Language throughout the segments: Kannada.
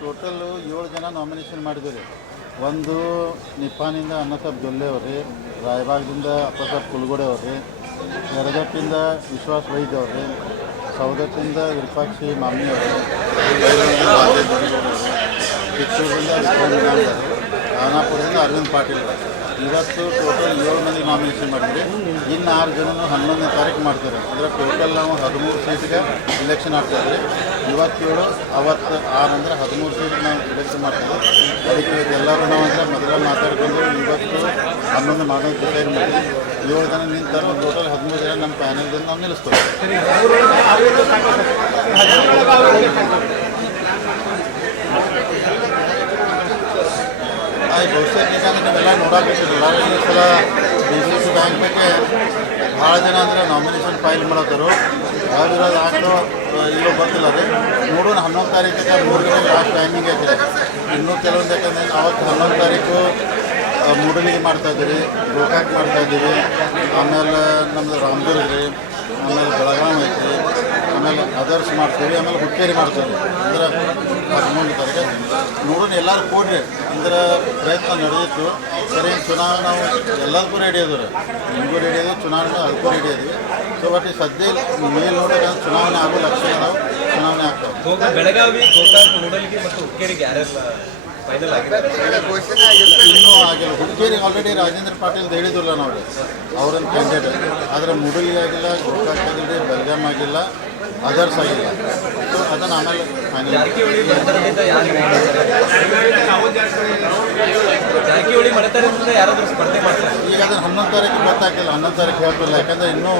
ಟೋಟಲ್ 7 ಜನ ನಾಮಿನೇಷನ್ ಮಾಡಿದ್ದೀವಿ. ಒಂದು ನಿಪ್ಪಾನಿಂದ ಅನ್ನಸಾಬ್ ಜೊಲ್ಲೆ ಅವ್ರಿ, ರಾಯಬಾಗದಿಂದ ಅಪ್ಪಸಾಬ್ ಕುಲ್ಗೋಡೆ ಅವ್ರಿ, ಯರಗಟ್ಟಿಂದ ವಿಶ್ವಾಸ್ ವೈದ್ಯ ಅವ್ರಿ, ಸೌದತ್ತಿಂದ ವಿರೂಪಾಕ್ಷಿ ಮಾಮಿ ಅವರು, ಕಿತ್ತೂರಿಂದ ಖಾನಾಪುರದಿಂದ ಅರವಿಂದ್ ಪಾಟೀಲ್. ಇವತ್ತು ಟೋಟಲ್ 7 ಮಂದಿ ನಾಮಿನೇಷನ್ ಮಾಡಿದ್ರಿ. ಇನ್ನು 6 ಜನನು 11ನೇ ತಾರೀಕು ಮಾಡ್ತಾರೆ. ಅಂದರೆ ಟೋಟಲ್ ನಾವು 13 ಸೀಟ್ಗೆ ಇಲೆಕ್ಷನ್ ಆಗ್ತಾಯಿದ್ರಿ. ಇವತ್ತು 7 ಅವತ್ತು 6 ಅಂದರೆ 13 ಸೀಟ್ಗೆ ನಾವು ಇಲೆಕ್ಷನ್ ಮಾಡ್ತೀವಿ. ಅದಕ್ಕೆ ಇವತ್ತು ಎಲ್ಲರೂ ನಾವು ಅಂದರೆ ಮೊದಲ ಮಾತಾಡ್ಕೊಂಡು ಇವತ್ತು 11 ಮಾಡೋದು ಡಿಸೈಡ್ ಮಾಡಿ 7 ಜನ ನಿಂತಾರೋ ಟೋಟಲ್ 13 ಜನ ನಮ್ಮ ಪ್ಯಾನಲ್ದಿಂದ ನಾವು ನಿಲ್ಲಿಸ್ತೇವೆ. ಬಹುಶಃ ಯಾಕಂದ್ರೆ ನೀವೆಲ್ಲ ನೋಡಾಕತ್ತಿರಲ್ಲ, ಈ ಸಲ DCC ಬ್ಯಾಂಕ್ ಬಗ್ಗೆ ಭಾಳ ಜನ ಅಂದರೆ ನಾಮಿನೇಷನ್ ಫೈಲ್ ಮಾಡತ್ತಾರು. ಯಾವ್ದಿರೋದು ಆಗ್ತೋ ಇಲ್ಲೋ ಗೊತ್ತಿಲ್ಲ ರೀ. ನೋಡೋಣ 11 ತಾರೀಕಿಗೆ 3 ಗಂಟೆ ಲಾಸ್ಟ್ ಟೈಮಿಂಗ್ ಐತೆ. ಇನ್ನೂ ಕೆಲವೊಂದು ಯಾಕಂದರೆ ಅವತ್ತು 11 ತಾರೀಕು ಮೂಡಲಿಗೆ ಮಾಡ್ತಾಯಿದ್ದೀವಿ, ಗೋಕಾಕ್ ಮಾಡ್ತಾಯಿದ್ದೀವಿ, ಆಮೇಲೆ ನಮ್ಮದು ರಾಮದುರ್ಗ ರೀ, ಆಮೇಲೆ ಬೆಳಗಾವಿ ಐತಿ, ಆಮೇಲೆ ಅದರ್ಸ್ ಮಾಡ್ತೀವಿ, ಆಮೇಲೆ ಹುಕ್ಕೇರಿ ಮಾಡ್ತೀವಿ. ಅಂದ್ರೆ 13 ತಾರೀಕು ನೋಡೋಣ. ಎಲ್ಲರೂ ಕೊಡ್ರಿ ಅಂದ್ರೆ ಪ್ರಯತ್ನ ನಡೆದಿತ್ತು. ಸರಿ ಚುನಾವಣೆ ನಾವು ಎಲ್ಲದಕ್ಕೂ ರೆಡಿ ಅದಾರೆ, ನಿಮಗೂ ರೆಡಿ ಅದ, ಚುನಾವಣೆ ಅದಕ್ಕೂ ರೆಡಿ ಅದೀವಿ. ಸೊ ಬಟ್ ಸದ್ಯ ಮೇಲೆ ನೋಡೋಕೆ ಚುನಾವಣೆ ಆಗೋ ಲಕ್ಷಣ ನಾವು ಚುನಾವಣೆ ಆಗ್ತವೆ. ಬೆಳಗಾವಿ, ಗೋಕಾಕ್, ಮೂಡಲಗಿ ಮತ್ತು ಹುಕ್ಕೇರಿಗೆ ಯಾರೆಲ್ಲ ಫೈನಲ್ ಆಗಿದೆ? ಇನ್ನೂ ಆಗಿಲ್ಲ. ಹುಕ್ಕೇರಿಗೆ ಆಲ್ರೆಡಿ ರಾಜೇಂದ್ರ ಪಾಟೀಲ್ ಹೇಳಿದ್ರಲ್ಲ ನಾವು ಅವ್ರನ್ನ ಕ್ಯಾಂಡಿಡೇಟ್. ಆದರೆ ಮೂಡಲಿಗೆ ಆಗಿಲ್ಲ, ಗೋಕಾಕ್ ಆಗಿಲ್ಲ, ಬೆಳಗಾಂ ಆಗಿಲ್ಲ, ಅದರ್ಸ್ ಆಗಿಲ್ಲ. ಸೊ ಅದನ್ನು ಆಮೇಲೆ ಫೈನಲ್. ಜಾರಕಿಹೊಳಿ ಮನೆತನದಿಂದ ಯಾರಾದರೂ ಸ್ಪರ್ಧೆ ಮಾಡ್ತಾರೆ? ಈಗ ಅದನ್ನು 11 ತಾರೀಕು ಗೊತ್ತಾಗ್ತಿಲ್ಲ, 11 ತಾರೀಕು ಹೇಳ್ತಿಲ್ಲ. ಯಾಕಂದರೆ ಇನ್ನೂ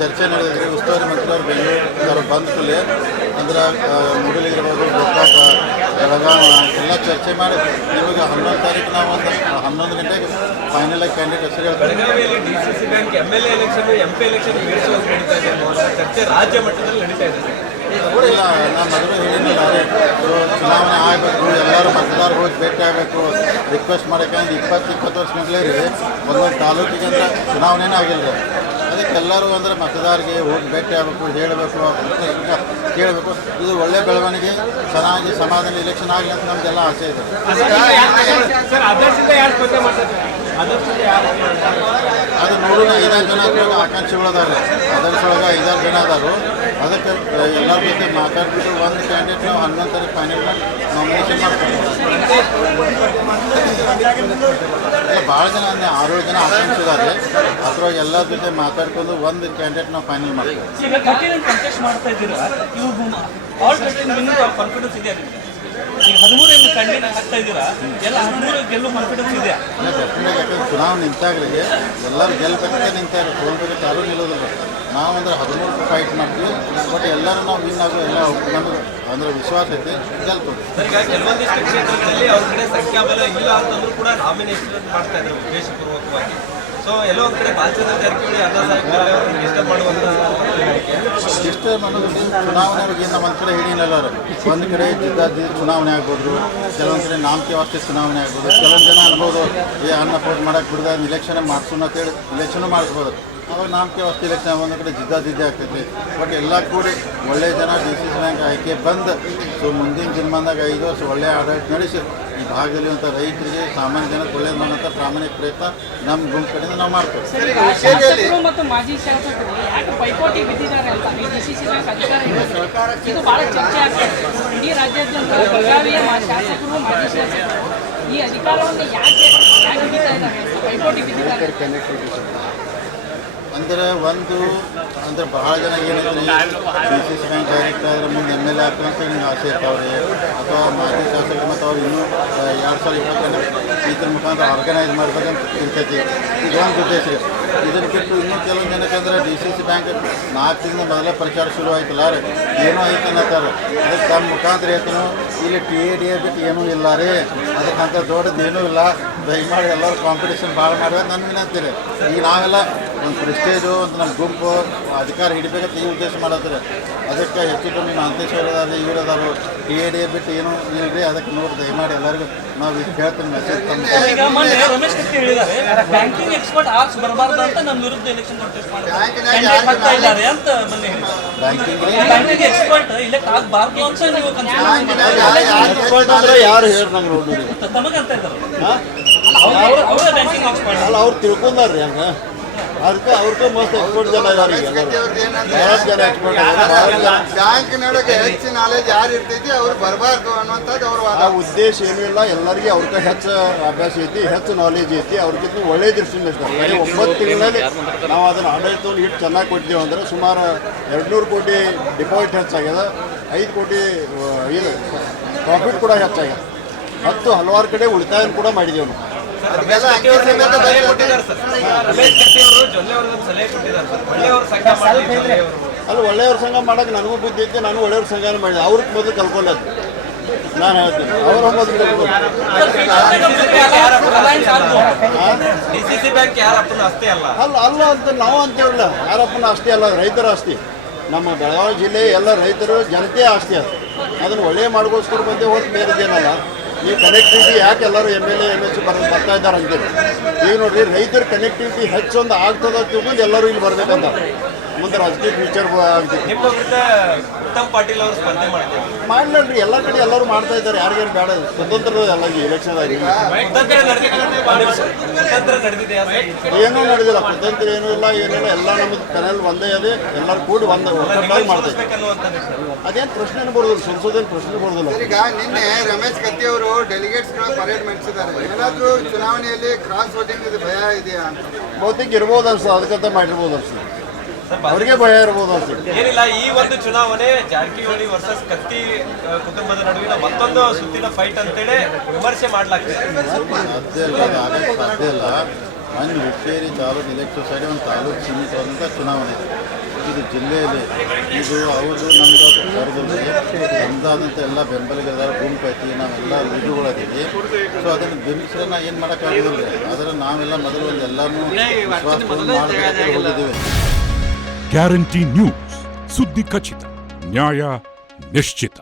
ಚರ್ಚೆ ನಡೆದಿದ್ರಿ. ಉಸ್ತುವಾರಿ ಮಂತ್ರಿ ಅವ್ರು ಬೆಂಗಳೂರು ಬಂದ ಕೂಡಲೇ ಅಂದ್ರೆ ಮೂಡಲಿಗಿರ್ಬೋದು, ಗೋಕಾಕ, ಬೆಳಗಾವಿ ಎಲ್ಲ ಚರ್ಚೆ ಮಾಡಿ ನಿಮಗೆ 11 ತಾರೀಕು ನಾವು ಒಂದು 11 ಗಂಟೆಗೆ ಫೈನಲ್ ಆಗಿ ಕ್ಯಾಂಡಿಡೇಟ್ ಹೆಸರು ಹೇಳ್ತಾರೆ. ಬೆಳಗಾವಿಯಲ್ಲಿ DCC bank MLA election, MP election ನಡೆಸುವುದು ನಡೀತಾ ಇದೆ ಅನ್ನೋ ಚರ್ಚೆ ರಾಜ್ಯ ಮಟ್ಟದಲ್ಲಿ ನಡೀತಾ ಇದೆ. ಇಲ್ಲ, ನಾನು ಮೊದಲು ಹೇಳಿಲ್ಲ ರೀ, ಚುನಾವಣೆ ಆಗಬೇಕು, ಎಲ್ಲರೂ ಮತದಾರರು ಹೋಗಿ ಭೇಟಿ ಆಗಬೇಕು, ರಿಕ್ವೆಸ್ಟ್ ಮಾಡೋಕೆ 20-20 ವರ್ಷ ಮೊದಲೇ ರೀ ಒಂದೊಂದು ತಾಲೂಕಿಗೆ ಅಂದ್ರೆ ಚುನಾವಣೆನೇ ಆಗಿಲ್ಲ ರೀ. ಅದಕ್ಕೆ ಎಲ್ಲರೂ ಅಂದರೆ ಮತದಾರರಿಗೆ ಹೋಗಿ ಭೇಟಿ ಆಗಬೇಕು, ಹೇಳಬೇಕು, ಕೇಳಬೇಕು. ಇದು ಒಳ್ಳೆಯ ಬೆಳವಣಿಗೆ, ಚೆನ್ನಾಗಿ ಸಮಾಧಾನ ಇಲೆಕ್ಷನ್ ಆಗಲಿ ಅಂತ ನಮ್ದೆಲ್ಲ ಆಸೆ ಇದೆ. ಅದು ನೋಡೋಣ. 5 ಜನ ಆಕಾಂಕ್ಷಿಗಳು ಅದಾರೆ, ಅದರ್ಸೊಳಗೆ 5 ಜನ ಅದಾರು. ಅದಕ್ಕೆ ಎಲ್ಲರ ಜೊತೆ ಮಾತಾಡ್ಬಿಟ್ಟು ಒಂದು ಕ್ಯಾಂಡಿಡೇಟ್ ನಾವು 11 ತಾರೀಕು ಫೈನಲ್ ನಾಮಿನೇಷನ್ ಮಾಡ್ತೀವಿ. ಇಲ್ಲ, ಭಾಳ ಜನ ಅಂದರೆ 6 ಜನ ಆಕಾಂಕ್ಷಿ ಇದ್ದಾರೆ. ಅದ್ರೊಳಗೆ ಎಲ್ಲರ ಜೊತೆ ಮಾತಾಡ್ಕೊಂಡು ಒಂದು ಕ್ಯಾಂಡಿಡೇಟ್ ನಾವು ಫೈನಲ್ ಮಾಡ್ತೀವಿ. ಈಗ 13 ಕ್ಯಾಂಡಿಡೇಟ್ ಹಾಕ್ತಾ ಇದ್ದೀರಾ, ಎಲ್ಲ 13 ಗೆಲ್ಲೋ ಕಾನ್ಫಿಡೆನ್ಸ್ ಇದೆ? ಡೆಫಿನೆಟ್. ಯಾಕಂದ್ರೆ ಚುನಾವಣೆ ನಿಂತಾಗ್ರಿ ಎಲ್ಲರೂ ಗೆಲ್ಲಬೇಕಂತ ನಿಂತಾರೆ, ಸೋಲ್ಬೇಕಂತ ಯಾರೂ ನಿಲ್ಲೋದಿಲ್ಲ. ನಾವು ಅಂದ್ರೆ 13 ಫೈಟ್ ಮಾಡ್ತೀವಿ. ಬಟ್ ಎಲ್ಲರೂ ನಾವು ವಿನ್ ಆಗೋ ಎಲ್ಲ ನಮಗೆ ಅಂದರೆ ವಿಶ್ವಾಸ ಐತಿ, ಗೆಲ್ತೀವಿ. ಈಗ ಕೆಲವೊಂದಿಷ್ಟು ಕ್ಷೇತ್ರಗಳಲ್ಲಿ ಅವ್ರ ಕಡೆ ಸಂಖ್ಯಾಬಲ ಇಲ್ಲ ಅಂತಂದ್ರೂ ಕೂಡ ನಾಮಿನೇಷನ್ ಮಾಡ್ತಾ ಇದ್ದಾರೆ ಉದ್ದೇಶಪೂರ್ವಕವಾಗಿ. ಸೊ ಎಲ್ಲೋ ಒಂದು ಕಡೆ ಬಾಲಚಂದ್ರ ಜಾರಕಿಹೊಳಿ ಅವ್ರನ್ನ ಡಿಸ್ಟರ್ಬ್ ಮಾಡುವಂಥ ಡಿಸ್ಟರ್ಬ್ ಅನ್ನೋದು ಚುನಾವಣೆಗೆ ನಮ್ಮ ಒಂದು ಕಡೆ ಹಿಡಿಯಲ್ಲರು. ಒಂದು ಕಡೆ ಜಿದ್ದಾಜಿ ಚುನಾವಣೆ ಆಗ್ಬೋದು, ಕೆಲವೊಂದು ಕಡೆ ನಾಮಕೆ ವಾಸ್ತೆ ಚುನಾವಣೆ ಆಗ್ಬೋದು. ಕೆಲವೊಂದು ಜನ ಅನ್ಬೋದು ಅನ್ನ ಪೋಟ್ ಮಾಡೋಕೆ ಬಿಡ್ದ ಇಲೆಕ್ಷನ್ ಮಾಡ್ಸೋಣ ಅಂತೇಳಿ ಇಲೆಕ್ಷನು ಮಾಡಿಸ್ಬೋದು. ಅವಾಗ ನಾಮಕೆ ವಾಸ್ತೆ ಇಲೆಕ್ಷನ್ ಒಂದು ಕಡೆ ಜಿದ್ದಾಜಿದ್ದೆ ಆಗ್ತೈತಿ. ಬಟ್ ಎಲ್ಲ ಕೂಡಿ ಒಳ್ಳೆಯ ಜನ DCC ಬ್ಯಾಂಕ್ ಆಯ್ಕೆ ಬಂದು ಸೊ ಮುಂದಿನ ದಿನಮಾನದಾಗ 5 ವರ್ಷ ಒಳ್ಳೆಯ ಆಡಳಿತ ನಡೆಸಿ ಈ ಭಾಗದಲ್ಲಿರುವಂಥ ರೈತರಿಗೆ, ಸಾಮಾನ್ಯ ಜನಕ್ಕೆ ಒಳ್ಳೇದು ಮಾಡೋಂಥ ಪ್ರಾಮಾಣಿಕ ಪ್ರಯತ್ನ ನಮ್ಮ ಗುಂಪು ಕಡೆಯಿಂದ ನಾವು ಮಾಡ್ತೇವೆ. ಮತ್ತು ಮಾಜಿ ಶಾಸಕರು ಯಾಕೆ ಪೈಪೋಟಿ ಬಿದ್ದಿದ್ದಾರೆ ಅಂತ ಈ DCC ಬ್ಯಾಂಕ್ ಅಧಿಕಾರ ಇದು ಭಾಳ ಚರ್ಚೆ ಆಗ್ತದೆ. ಇಡೀ ರಾಜ್ಯಾದ್ಯಂತ ಬೆಳಗಾವಿಯ ಶಾಸಕರು, ಮಾಜಿ ಶಾಸಕರು ಈ ಅಧಿಕಾರವನ್ನು ಯಾಕೆ ಹಿಡಿತಾ ಇದ್ದಾರೆ, ಪೈಪೋಟಿ ಬಿದ್ದಿದ್ದಾರೆ? ಅಂದರೆ ಒಂದು ಅಂದರೆ ಭಾಳ ಜನ ಏನೈತೆ DCC ಬ್ಯಾಂಕ್ ಡೈರೆಕ್ಟ್ ಆದರೆ ಮುಂದೆ MLA ಆಗ್ತದೆ ಅಂತ ನಿಮ್ಗೆ ಆಸೆ ಇರ್ತಾವ್ರಿ. ಅಥವಾ ಮಾಜಿ ಶಾಸಕರು ಮತ್ತು ಅವ್ರು ಇನ್ನೂ 2022 ಇದ್ರ ಮುಖಾಂತರ ಆರ್ಗನೈಸ್ ಮಾಡ್ಬೇಕಂತ ಇರ್ತೈತಿ. ಇದೊಂದು ಉದ್ದೇಶ ರೀ. ಇದನ್ನು ಬಿಟ್ಟು ಇನ್ನೂ ಕೆಲವೊಂದು ಜನಕ್ಕೆ ಅಂದರೆ DCC ಬ್ಯಾಂಕ್ 4 ತಿಂಗಳ ಮೊದಲೇ ಪ್ರಚಾರ ಶುರು ಆಯ್ತಲ್ಲ ರೀ, ಏನೂ ಐತೆ ಅನ್ನತ್ತಾರೆ. ಅದಕ್ಕೆ ತಮ್ಮ ಮುಖಾಂತರ ಹೇಳ್ತಾನು ಇಲ್ಲಿ TADA ಬಿಟ್ಟು ಏನೂ ಇಲ್ಲ ರೀ, ಅದಕ್ಕಂತ ದೊಡ್ಡದು ಏನೂ ಇಲ್ಲ. ದಯಮಾಡಿ ಎಲ್ಲರೂ ಕಾಂಪಿಟೇಷನ್ ಭಾಳ ಮಾಡ್ಬೇಕು ನನ್ನ ವಿನಂತಿ ರೀ. ಈಗ ನಾವೆಲ್ಲ ಒಂದು ಪ್ರೆಸ್ಟೇಜು ಅಂತ ನಮ್ಮ ಗುಂಪು ಅಧಿಕಾರ ಹಿಡಿಬೇಕಂತ ಈ ಉದ್ದೇಶ ಮಾಡತ್ತಾರೆ. ಅದಕ್ಕೆ ಹೆಚ್ಚು ಕಮ್ಮಿ ಮಹಂತೇಶ್ವರದಾದ್ರೆ ಇವರದಾರು TAD ಬಿಟ್ಟು ಏನೂ ಇಲ್ಲರಿ. ಅದಕ್ಕೆ ನೋಡಿ ದಯಮಾಡಿ ಎಲ್ಲರಿಗೂ ನಾವು ಈಗ ಹೇಳ್ತೀನಿ ಮೆಸೇಜ್ ಈಗ ಮೊನ್ನೆ ರಮೇಶ್ ಕತ್ತಿ ಹೇಳಿದ್ದಾರೆ ಬ್ಯಾಂಕಿಂಗ್ ಎಕ್ಸ್ಪರ್ಟ್ ಆರ್ಟ್ಸ್ ಬರಬಾರ್ದು ಅಂತ ನಮ್ಮ ವಿರುದ್ಧ ಎಲೆಕ್ಷನ್ ಕಂಟೆಸ್ಟ್ ಮಾಡ್ತಾ ಇದ್ದಾರೆ ಅಂತ ಮೊನ್ನೆ ಬ್ಯಾಂಕಿಂಗ್ ಎಕ್ಸ್ಪರ್ಟ್ ಇಲೆಕ್ಟ್ ಆಗಬಾರ್ದು ಅಂತ ನೀವು ಎಕ್ಸ್ಪರ್ಟ್ ಅಂದರೆ ಯಾರು ಹೇಳಿ ನಂಗೆ ನೋಡಿ ತಮಗಂತ ಇದ್ದಾರೆ ಅವರ ಬ್ಯಾಂಕಿಂಗ್ ಎಕ್ಸ್ಪರ್ಟ್ ಅಲ್ಲ ಅವ್ರು ತಿಳ್ಕೊಂಡಾರ್ರಿ ಹಂಗೆ. ಅದಕ್ಕೆ ಅವ್ರಿಗೆ ಮಸ್ತ್ ಎಕ್ಸ್ಪರ್ಟ್ ಜನ ಇದಾರೆ ಈಗ ಎಲ್ಲರೂ. ಭಾಳ ಜನ ಎಕ್ಸ್ಪರ್ಟ್ ಬ್ಯಾಂಕ್ನೊಳಗೆ ಹೆಚ್ಚು ನಾಲೆಜ್ ಯಾರು ಇರ್ತೈತಿ ಅವ್ರು ಬರಬಾರ್ದು ಅನ್ನುವಂಥದ್ದು ಅವ್ರ ವಾದ. ಆ ಉದ್ದೇಶ ಏನೂ ಇಲ್ಲ. ಎಲ್ಲರಿಗೆ ಅವ್ರಿಗೆ ಹೆಚ್ಚು ಅಭ್ಯಾಸ ಐತಿ, ಹೆಚ್ಚು ನಾಲೆಜ್ ಐತಿ. ಅವ್ರಿಗಿಂತ ಒಳ್ಳೆಯ ದೃಷ್ಟಿಯಿಂದ ಇರ್ತಾರೆ. 9 ತಿಂಗಳಲ್ಲಿ ನಾವು ಅದನ್ನು ಆಡಳಿತವನ್ನು ಇಟ್ಟು ಚೆನ್ನಾಗಿ ಕೊಟ್ಟಿದ್ದೀವಿ ಅಂದರೆ ಸುಮಾರು 200 ಕೋಟಿ ಡಿಪಾಸಿಟ್ ಹೆಚ್ಚಾಗ್ಯದ, 5 ಕೋಟಿ ಇದು ಪ್ರಾಫಿಟ್ ಕೂಡ ಹೆಚ್ಚಾಗ್ಯದ, 10 ಹಲವಾರು ಕಡೆ ಉಳಿತಾಯ ಕೂಡ ಮಾಡಿದ್ದೀವಿ ನಾವು. ಅದಕ್ಕೆಲ್ಲ ಅಂಕಿ ಸಮೇತ ಸಲಹೆ ಕೊಟ್ಟಿದ್ದಾರೆ ಸರ್. ರಮೇಶ್ ಕತ್ತಿ ಅವರು ಜೊಲ್ಲೆ ಅವ್ರಿಗೆ ಸಲಹೆ ಕೊಟ್ಟಿದ್ದಾರೆ ಸರ್. ಒಳ್ಳೆಯವ್ರ ಸಂಘ ಮಾಡಿ ಜೊಲ್ಲೆ ಅವರು. ಅಲ್ಲಿ ಒಳ್ಳೆಯವ್ರ ಸಂಘ ಮಾಡೋಕೆ ನನಗೂ ಬುದ್ಧಿ ಐತಿ. ನಾನು ಒಳ್ಳೆಯವ್ರ ಸಂಘನ ಮಾಡಿದೆ. ಅವ್ರಿಗೆ ಮೊದಲು ಕಲ್ಕೊಳ್ಳೋದು ನಾನು ಹೇಳ್ತೀನಿ. ಅವ್ರ ಮೊದಲು ಕಲ್ಕೊಳ್ಳೋದು. DCC ಬ್ಯಾಂಕ್ ಯಾರಪ್ಪನ ಅಷ್ಟೇ ಅಲ್ಲ. ಅಲ್ಲ ಅಂತ ನಾವು ಅಂತೇಳಿಲ್ಲ. ಯಾರಪ್ಪನ ಆಸ್ತಿ ಅಲ್ಲ, ರೈತರ ಆಸ್ತಿ. ನಮ್ಮ ಬೆಳಗಾವಿ ಜಿಲ್ಲೆ ಎಲ್ಲ ರೈತರು ಜನತೆಯ ಆಸ್ತಿ ಅದು. ಅದನ್ನು ಒಳ್ಳೆಯ ಮಾಡ್ಕೋಸ್ಕರ ಬಂದೇ ಹೊರತು ಬೇರೆದೇನಲ್ಲ. ಈ ಕನೆಕ್ಟಿವಿಟಿ ಯಾಕೆ ಎಲ್ಲರೂ MLA MLC ಬರ್ತಾ ಇದ್ದಾರೆ ಅಂತೇಳಿ. ಈಗ ನೋಡ್ರಿ ರೈತರ ಕನೆಕ್ಟಿವಿಟಿ ಹೆಚ್ಚೊಂದು ಆಗ್ತದ ತಿಳ್ಕೊಂಡು ಎಲ್ಲರೂ ಇಲ್ಲಿ ಬರ್ಬೇಕಂತ ಮುಂದೆ ರಾಜಕೀಯ ಫ್ಯೂಚರ್ ಆಗ್ತೈತಿ. ನಿಮ್ಮ ವಿರುದ್ಧ ಉತ್ತಮ್ ಪಾಟೀಲ್ ಅವರು ಸ್ಪರ್ಧೆ ಮಾಡಿದ್ದಾರೆ. ಮಾಡ್ಲಿ ಎಲ್ಲ ಕಡೆ ಎಲ್ಲರೂ ಮಾಡ್ತಾ ಇದ್ದಾರೆ. ಯಾರಿಗೇನು ಬೇಡ ಸ್ವತಂತ್ರ ಎಲ್ಲ ಈ ಎಲೆಕ್ಷನ್ ಆಗಿ ಕುತಂತ್ರ ನಡೆದಿದೆ. ಏನೂ ನಡೆದಿಲ್ಲ. ಸ್ವತಂತ್ರ ಏನೂ ಇಲ್ಲ, ಏನಿಲ್ಲ. ಎಲ್ಲ ನಮ್ಮದು ಪೆನಲ್ ಒಂದೇ ಅದೇ. ಎಲ್ಲರೂ ಕೂಡಿ ಒಟ್ಟಾಗಿ ಮಾಡ್ತಾ ಇದ್ದಾರೆ. ಅದೇನು ಪ್ರಶ್ನೆ ಬರೋದಿಲ್ಲ, ಸಂಸದೇನು ಪ್ರಶ್ನೆ ಬರೋದಿಲ್ಲ. ಈಗ ನಿನ್ನೆ ರಮೇಶ್ ಕತ್ತಿ ಅವರು ಡೆಲಿಗೇಟ್ಸ್ಗಳ ಪರೇಡ್ ಮಾಡಿಸಿದ್ದಾರೆ. ಏನಾದರೂ ಚುನಾವಣೆಯಲ್ಲಿ ಕ್ರಾಸ್ ವೋಟಿಂಗ್ ಭಯ ಇದೆಯಾ ಅಂತ? ಬಹುತೇಕ ಇರ್ಬೋದು ಅನ್ಸ, ಅದಕ್ಕಂತ ಮಾಡಿರ್ಬೋದು ಅನ್ಸ. ಅವರಿಗೆ ಭಯ ಇರ್ಬೋದು ಅನ್ಸುತ್ತೆ. ಏನಿಲ್ಲ, ಈ ಒಂದು ಚುನಾವಣೆ ಜಾರಕಿಹೊಳಿ ವರ್ಸಸ್ ಕತ್ತಿ ಕುಟುಂಬದ ನಡುವಿನ ಮತ್ತೊಂದು ಸುತ್ತಿನ ಫೈಟ್ ಅಂತೇಳಿ ವಿಮರ್ಶೆ ಮಾಡ್ಲಾಗ್ತದೆ. ಸಾಧ್ಯ ಇಲ್ಲ, ಅದು ಆಗಕ್ಕೆ ಸಾಧ್ಯ ಇಲ್ಲ. ಮನೆ ಹುಕ್ಕೇರಿ ತಾಲೂಕು ಇಲೆಕ್ಷನ್ ಸೈಡ್ ಒಂದು ತಾಲೂಕು ಸೀಮಿತವಾದಂಥ ಚುನಾವಣೆ ಇದು ಜಿಲ್ಲೆಯಲ್ಲಿ. ಇದು ಅವ್ರದ್ದು ನಮ್ಮದು ವರ್ಗದಲ್ಲಿ ನಮ್ಮದಾದಂಥ ಎಲ್ಲ ಬೆಂಬಲಿಗರ ಗುಂಪು ಐತಿ. ನಾವೆಲ್ಲ ರುಜುಗಳದೀವಿ. ಸೊ ಅದನ್ನು ಬೆಂಬಲಿಸಿದ್ರೆ ನಾವು ಏನು ಮಾಡೋಕ್ಕಾಗೋದಿಲ್ಲ. ಆದರೆ ನಾವೆಲ್ಲ ಮೊದಲು ಒಂದು ಎಲ್ಲರೂ ವಿಶ್ವಾಸವನ್ನು ಮಾಡಬೇಕಂತ ಹೋಗಿದ್ದೀವಿ. ಗ್ಯಾರಂಟಿ ನ್ಯೂಸ್, ಸುದ್ದಿ ಖಚಿತ, ನ್ಯಾಯ ನಿಶ್ಚಿತ.